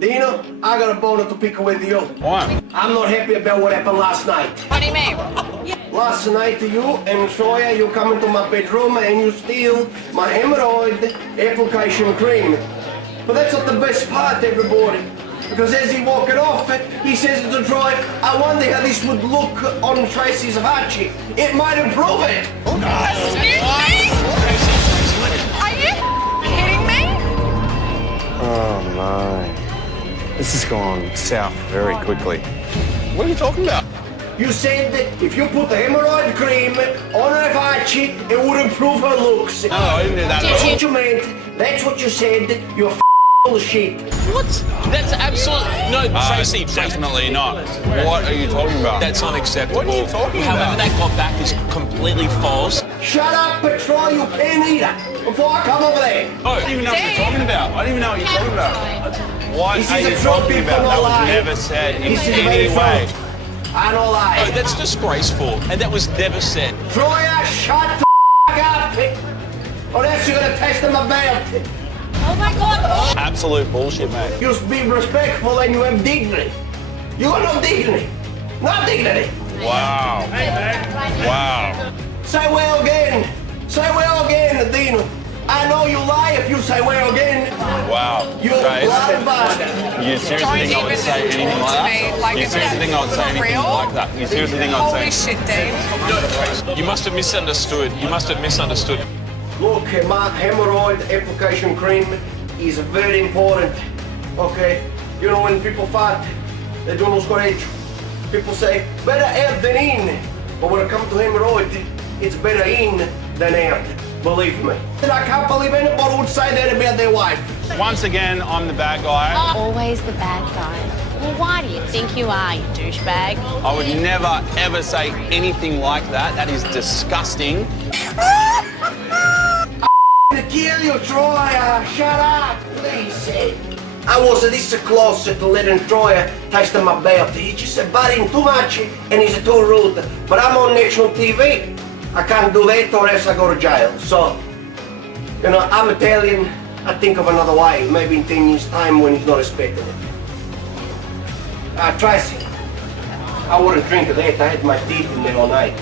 Dino, I got a bone to pick with you. Why? I'm not happy about what happened last night. What do you mean? Last night you and Soya, you come into my bedroom and you steal my hemorrhoid application cream. But that's not the best part, everybody. Because as he walked it off, he says to Troy, I wonder how this would look on Tracy's Viavattene. It might improve it. Excuse me? Are you kidding me? Oh my. This has gone south very quickly. What are you talking about? You said that if you put the hemorrhoid cream on her Viavattene, it would improve her looks. No, I didn't do that. That's what you meant. That's what you said. You're bullshit. What? That's absolute. No, Tracy. Definitely not. What are you talking about? That's unacceptable. What are you talking However, about? that got back is completely false. Shut up, Patrol, you can eater, before I come over there. Oh, I don't even know what you're talking about. I don't even know what you're talking about. What This are is you a drop talking in about? for no That lie. was never said in This is any very way. false. I don't lie. No, that's disgraceful, and that was never said. Troya, shut the up, or else you're gonna test my belt. Oh my God. Absolute bullshit, mate. You be respectful and you have dignity. You got no dignity. No dignity. Wow. Wow. Say well again. Say well again, Dino. I know you lie if you say well again. Wow. You lie bastard. You seriously think I would say anything like that? You seriously think I would say anything like that? You seriously think I would say? Holy shit, Dave. You must have misunderstood. You must have misunderstood. Look, my hemorrhoid application cream is very important. Okay? You know, when people fart, they don't lose courage. People say, better out than in. But when it comes to hemorrhoid, it's better in than out. Believe me. And I can't believe anybody would say that about their wife. Once again, I'm the bad guy. Always the bad guy. Well, why do you think you are, you douchebag? I would never, ever say anything like that. That is disgusting. To kill you, Troya. Shut up, please. I was this close to letting Troya taste my belt. He just butting too much and he's too rude. But I'm on national TV. I can't do that or else I go to jail. So, you know, I'm Italian. I think of another way. Maybe in 10 years' time when he's not expecting it. Tracy, I wouldn't drink that. I had my teeth in there all night.